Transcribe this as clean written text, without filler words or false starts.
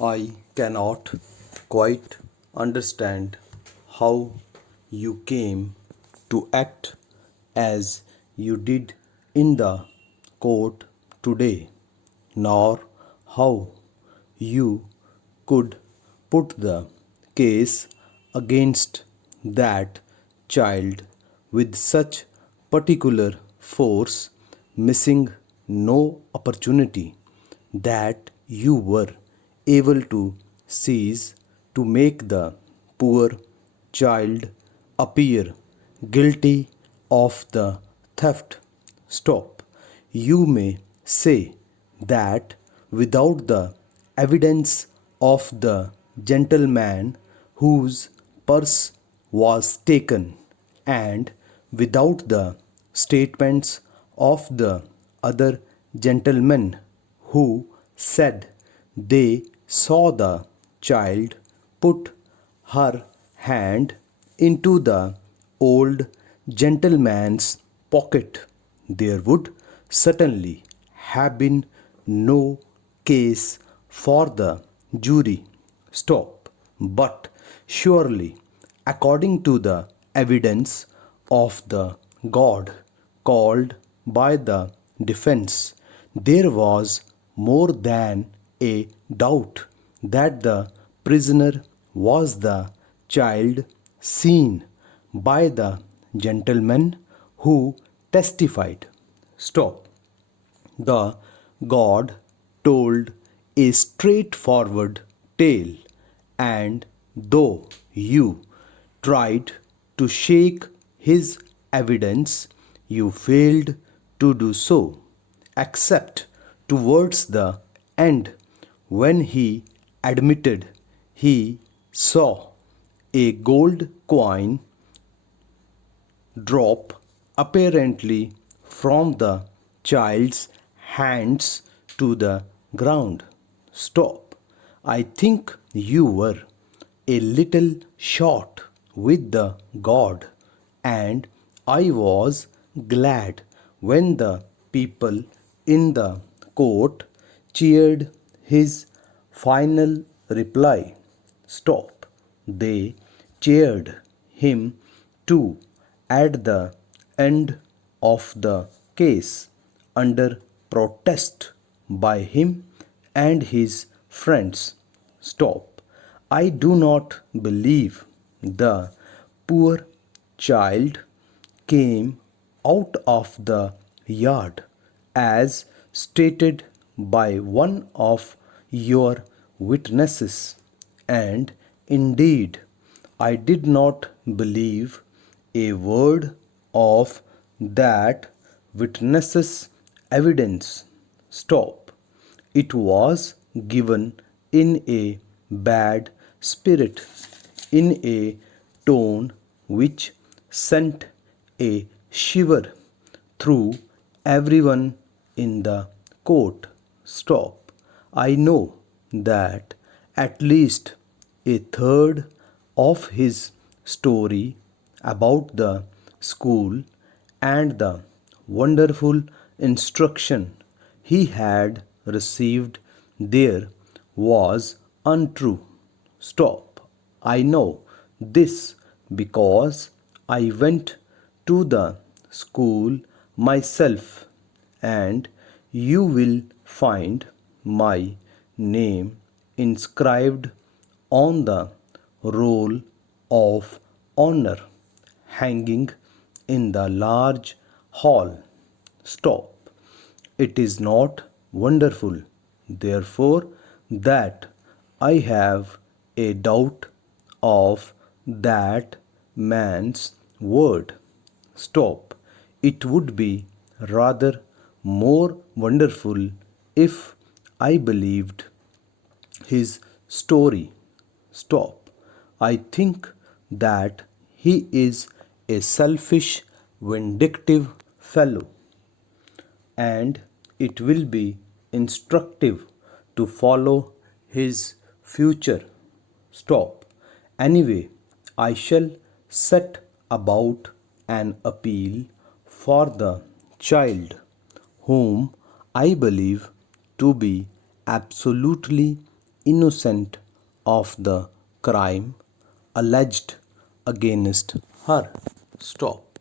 I cannot quite understand how you came to act as you did in the court today, nor how you could put the case against that child with such particular force, missing no opportunity that you were able to seize to make the poor child appear guilty of the theft. Stop. You may say that without the evidence of the gentleman whose purse was taken, and without the statements of the other gentlemen who said they saw the child put her hand into the old gentleman's pocket, there would certainly have been no case for the jury. Stop. But surely, according to the evidence of the God called by the defense, there was more than a doubt that the prisoner was the child seen by the gentleman who testified. Stop. The God told a straightforward tale, and though you tried to shake his evidence, you failed to do so, except towards the end when he admitted he saw a gold coin drop apparently from the child's hands to the ground. Stop. I think you were a little short with the God, and I was glad when the people in the court cheered his final reply. Stop. They cheered him too at the end of the case under protest by him and his friends. Stop. I do not believe the poor child came out of the yard as stated by one of your witnesses, and indeed I did not believe a word of that witness's evidence. Stop. It was given in a bad spirit, in a tone which sent a shiver through everyone in the court. Stop. I know that at least a third of his story about the school and the wonderful instruction he had received there was untrue. Stop. I know this because I went to the school myself, and you will find my name inscribed on the roll of honor hanging in the large hall. Stop. It is not wonderful, therefore, that I have a doubt of that man's word. Stop. It would be rather more wonderful if I believed his story. Stop. I think that he is a selfish, vindictive fellow, and it will be instructive to follow his future. Stop. Anyway, I shall set about an appeal for the child, whom I believe to be absolutely innocent of the crime alleged against her. Stop.